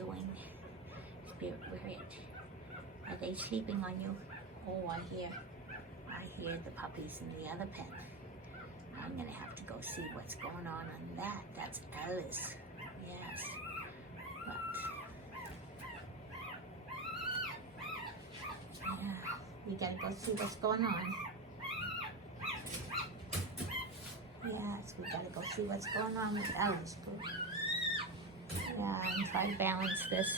doing? Spirit, where it? Are they sleeping on you? Oh, I hear the puppies in the other pen. I'm gonna have to go see what's going on that. That's Alice. Yes. But yeah, we gotta go see what's going on. Yes, we gotta go see what's going on with Alice too. Yeah, and try to balance this.